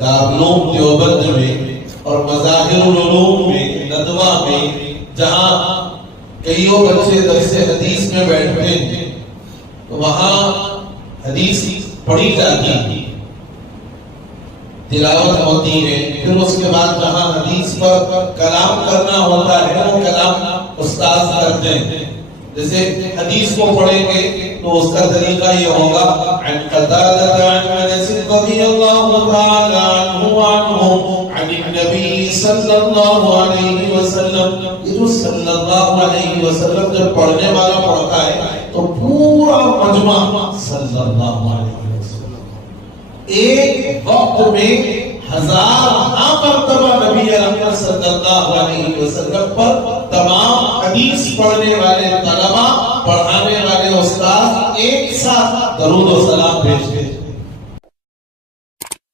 دارالعلوم دیوبند میں اور مظاہر العلوم میں ندوہ میں جہاں کئیوں بچے درس حدیث میں بیٹھتے ہیں تو وہاں حدیث پڑھی جاتی ہے، تلاوت ہوتی ہے، پھر اس کے بعد جہاں حدیث پر کلام کرنا ہوتا ہے وہ کلام استاد کرتے ہیں۔ جیسے حدیث کو پڑھیں گے تو اس کا طریقہ یہ ہوگا عن قتادة عن انس رضی اللہ تعالی عنہ عن النبی صلی اللہ علیہ وسلم۔ یہ جو صلی اللہ علیہ وسلم جب پڑھنے والا پڑھتا ہے تو پورا مجمع صلی اللہ علیہ وسلم ایک وقت میں ہزارہ مرتبہ نبی اکرم صلی اللہ علیہ وسلم پر تمام حدیث پڑھنے والے طلبہ، پڑھانے والے استاد ایک ساتھ درود و سلام پیش